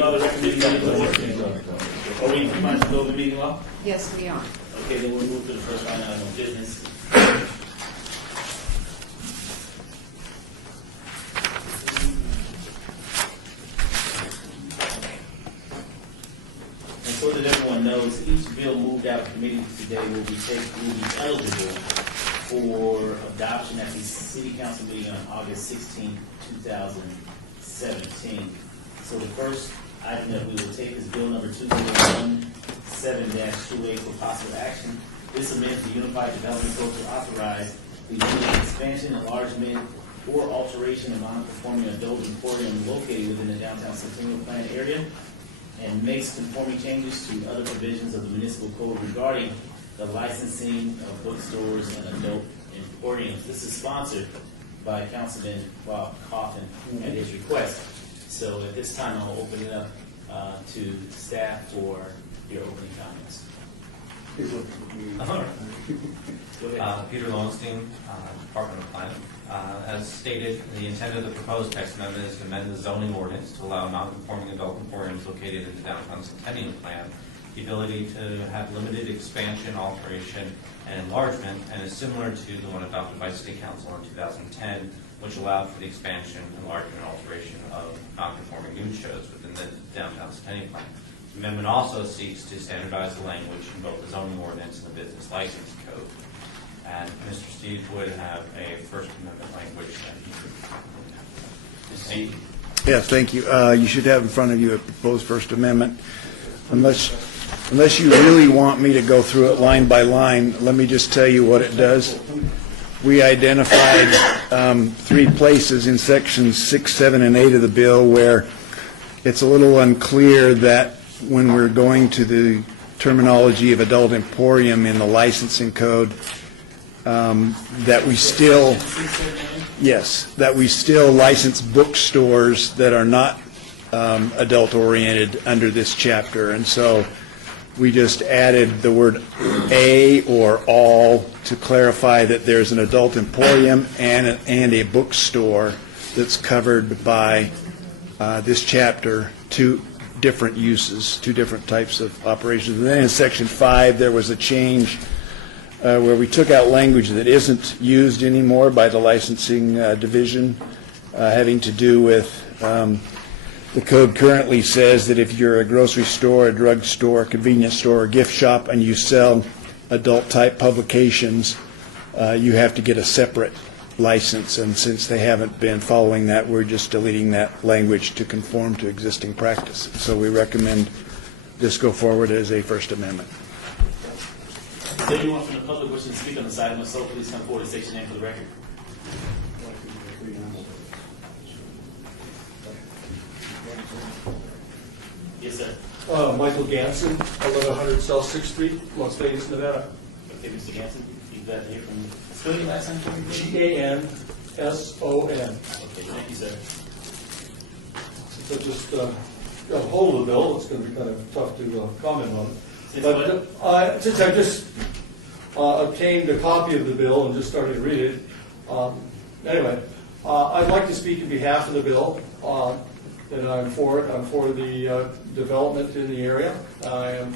call the recommended meeting to order. Are we mindful of the open meeting law? Yes, we are. Okay, then we'll move to the first line item of business. And so that everyone knows, each bill moved out of committee today will be eligible for adoption at the city council meeting on August 16, 2017. So the first item that we will take is bill number 2017-28 for possible action. This amends the Unified Development Code to authorize the expansion, enlargement, or alteration of non-conforming adult emporium located within the downtown Centennial Plan area, and makes conforming changes to other provisions of the municipal code regarding the licensing of bookstores and adult emporiums. This is sponsored by Councilman Bob Coffin at his request. So at this time, I'll open it up to staff for your opening comments. All right. Go ahead. Peter Lowenstein, Department of Planning. As stated, the intent of the proposed text amendment is to amend the zoning ordinance to allow non-conforming adult emporiums located in the downtown Centennial Plan the ability to have limited expansion, alteration, and enlargement, and is similar to the one adopted by City Council in 2010, which allowed for the expansion, enlargement, and alteration of non-conforming nude shows within the downtown Centennial Plan. The amendment also seeks to standardize the language in both the zoning ordinance and the business license code. And Mr. Steve would have a First Amendment language that he could. Yes, thank you. You should have in front of you a proposed First Amendment. Unless you really want me to go through it line by line, let me just tell you what it does. We identified 3 places in sections 6, 7, and 8 of the bill where it's a little unclear that when we're going to the terminology of adult emporium in the licensing code, that we still license bookstores that are not adult-oriented under this chapter. And so we just added the word "a" or "all" to clarify that there's an adult emporium and a bookstore that's covered by this chapter, 2 different uses, 2 different types of operations. And then in Section 5, there was a change where we took out language that isn't used anymore by the licensing division, having to do with the code currently says that if you're a grocery store, a drug store, a convenience store, or gift shop, and you sell adult-type publications, you have to get a separate license. And since they haven't been following that, we're just deleting that language to conform to existing practice. So we recommend this go forward as a First Amendment. Is there anyone from the public wishing to speak on this item? If so, please come forward and state your name for the record. Yes, sir. Michael Ganson, 1100 South 6th Street, Las Vegas, Nevada. Okay, Mr. Ganson, you've got to hear from you. Spell your last name for me, please. Ganson. Okay, thank you, sir. Since I just got a hold of the bill, it's going to be kind of tough to comment on it. But since I just obtained a copy of the bill and just started to read it, anyway, I'd like to speak in behalf of the bill. And I'm for it. I'm for the development in the area. I've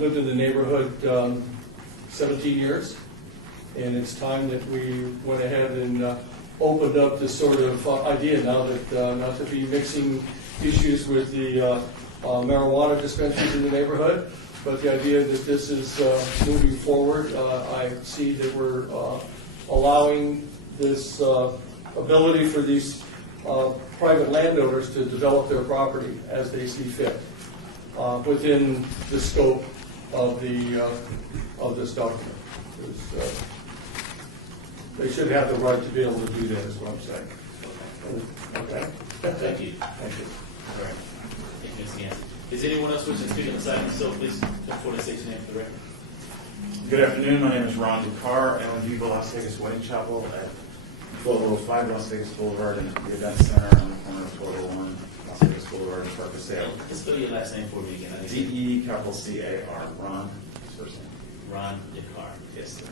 lived in the neighborhood 17 years, and it's time that we went ahead and opened up this sort of idea now that not to be mixing issues with the marijuana dispensaries in the neighborhood, but the idea that this is moving forward. I see that we're allowing this ability for these private landowners to develop their property as they see fit within the scope of this document. They should have the right to be able to do that, is what I'm saying. Okay. Thank you. Thank you. All right. Thank you, Mr. Ganson. Is anyone else wishing to speak on this item? So please come forward and state your name for the record. Good afternoon. My name is Ron Ducar. I own Viva Las Vegas Wedding Chapel at 1205 Las Vegas Boulevard and the Event Center on the corner of 1201 Las Vegas Boulevard in Park Paseo. Just spell your last name for me again. D-E-C-A-R. Ron, first name. Ron DeCar. Yes, sir.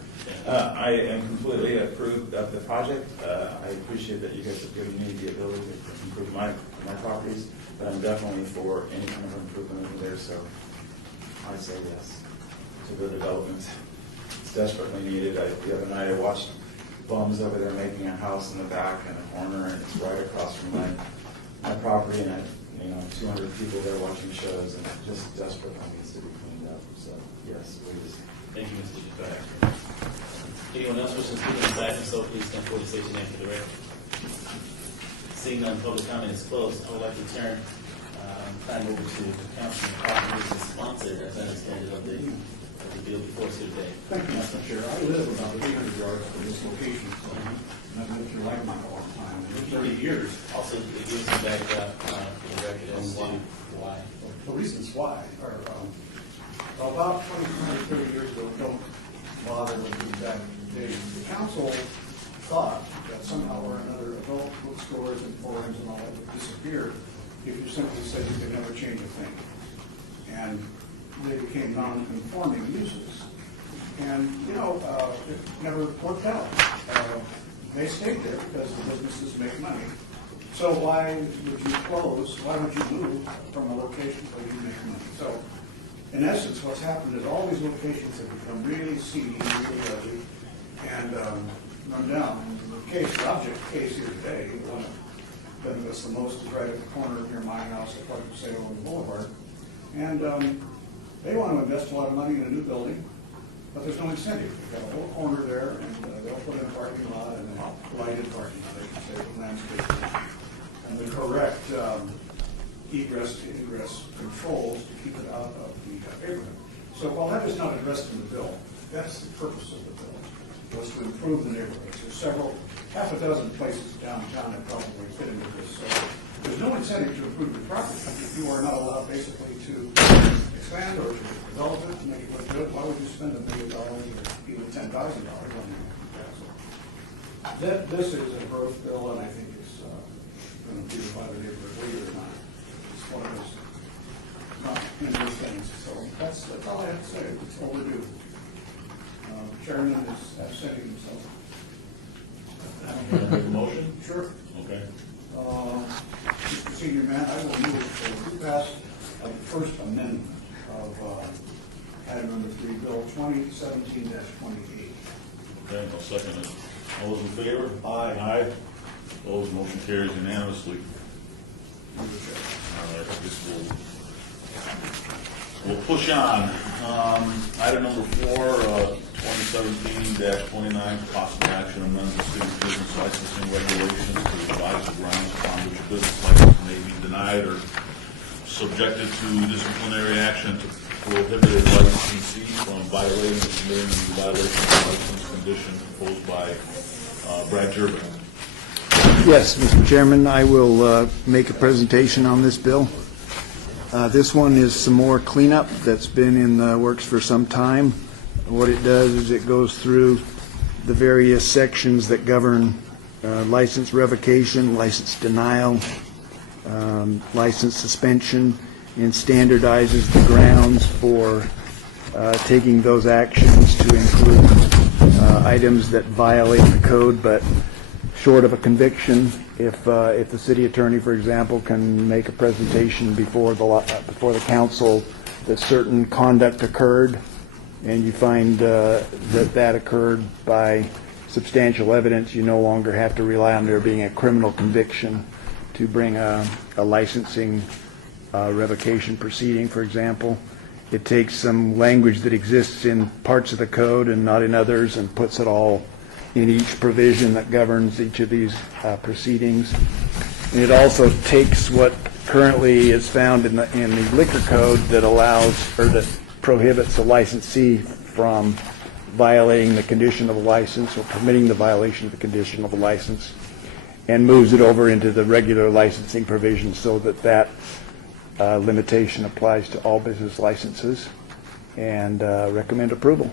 I am completely approved of the project. I appreciate that you guys have given me the ability to improve my properties, but I'm definitely for any kind of improvement over there, so I say yes to the development. It's desperately needed. The other night I watched bums over there making a house in the back in a corner, and it's right across from my property, and 200 people there watching shows, and it just desperately needs to be cleaned up. So yes, please. Thank you, Mr. DeCar. Anyone else wishing to speak on this item, so please come forward and state your name for the record. Seeing none, public comment is closed. I would like to turn time over to Councilman Carter, who's the sponsor, as I understand it, of the bill before us here today. Thank you, Mr. Chair. I live about 800 yards from this location, so I've lived here like my whole time, 30 years. Also, it gives you back for the record as to why. The reasons why are, about 30 years ago, don't bother with the exact date. The council thought that somehow or another adult bookstores and forums and all that would disappear if you simply said you could never change a thing. And they became non-conforming uses. And, it never worked out. They stayed there because the businesses make money. So why would you close, why would you move from a location where you make money? So, in essence, what's happened is all these locations have become really seedy, really ugly, and run down. The object case here today, the one that benefits the most is right at the corner near my house at Park Paseo on the Boulevard. And they want to invest a lot of money in a new building, but there's no incentive. They've got a whole corner there, and they'll put in a parking lot and a lighted parking lot, they can say, with landscape. And the correct egress to ingress controls to keep it out of the neighborhood. So while that is not addressed in the bill, that's the purpose of the bill, was to improve the neighborhoods. There's half a dozen places downtown that probably fit into this. So there's no incentive to improve the property. If you are not allowed basically to expand or to develop it, to make it look good, why would you spend $1 million or even $10,000 on that? This is a growth bill, and I think it's going to beautify the neighborhood, believe it or not. It's one of those not those things. So that's all I have to say. It's overdue. Chairman is absenting himself. Make a motion? Sure. Okay. Mr. Senior Man, I will move to pass the first amendment of item number 3, Bill 2017-28. Okay, I'll second it. All those in favor? Aye. Aye. Opposed, motion carries unanimously. All right, I guess we'll push on. Item number 4, 2017-29, possible action amend the city business licensing regulations to revise the grounds upon which a business license may be denied or subjected to disciplinary action to prohibit a licensee from violating or committing the violation of the license condition proposed by Brad Durbin. Yes, Mr. Chairman, I will make a presentation on this bill. This one is some more cleanup that's been in the works for some time. What it does is it goes through the various sections that govern license revocation, license denial, license suspension, and standardizes the grounds for taking those actions to include items that violate the code, but short of a conviction. If the city attorney, for example, can make a presentation before the council that certain conduct occurred, and you find that occurred by substantial evidence, you no longer have to rely on there being a criminal conviction to bring a licensing revocation proceeding, for example. It takes some language that exists in parts of the code and not in others and puts it all in each provision that governs each of these proceedings. And it also takes what currently is found in the liquor code that allows or that prohibits a licensee from violating the condition of a license or permitting the violation of the condition of a license, and moves it over into the regular licensing provisions so that limitation applies to all business licenses, and recommend approval.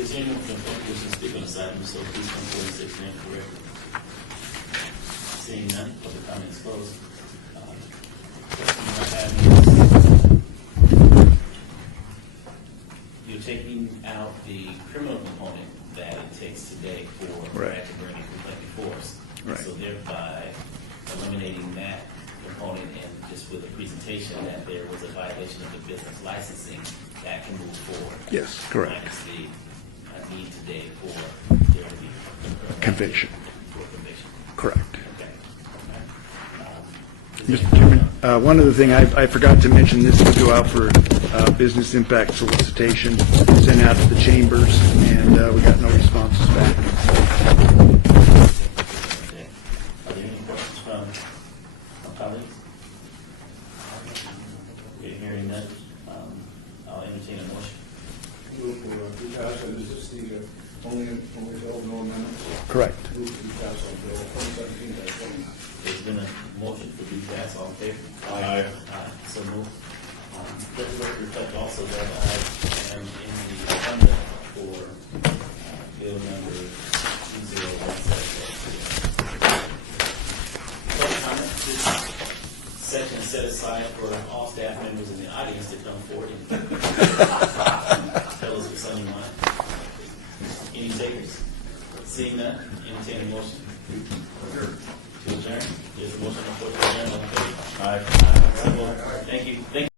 Is there anyone who wishes to speak on this item, so please come forward and state your name for the record. Seeing none, public comment is closed. Question I have is, the criminal component that it takes today for Right. that to bring a complaint before us. Right. So thereby eliminating that component and just with a presentation that there was a violation of the business licensing, that can move forward. Yes, correct. Minus the need today for there to be Conviction. For conviction. Correct. Okay. Is there Mr. Chairman, anything one other thing, I forgot to mention, this will go out for business impact solicitation, sent out to the chambers, and we got no responses back. Okay. Are there any questions from colleagues? We're hearing none. I'll entertain a motion. Move for due pass, and this is the only bill, no amendments. Correct. Move for due pass on bill 2017-20. There's been a motion for due pass. All in favor? Aye. So moved. Let the record reflect also that I am in the agenda for bill number 2017. Public comment. This section is set aside for all staff members in the audience to come forward and tell us what's on your mind. Any takers? Seeing none, entertain a motion. To adjourn. There's a motion on the floor to adjourn. All in favor? Aye. Thank you. Thank you.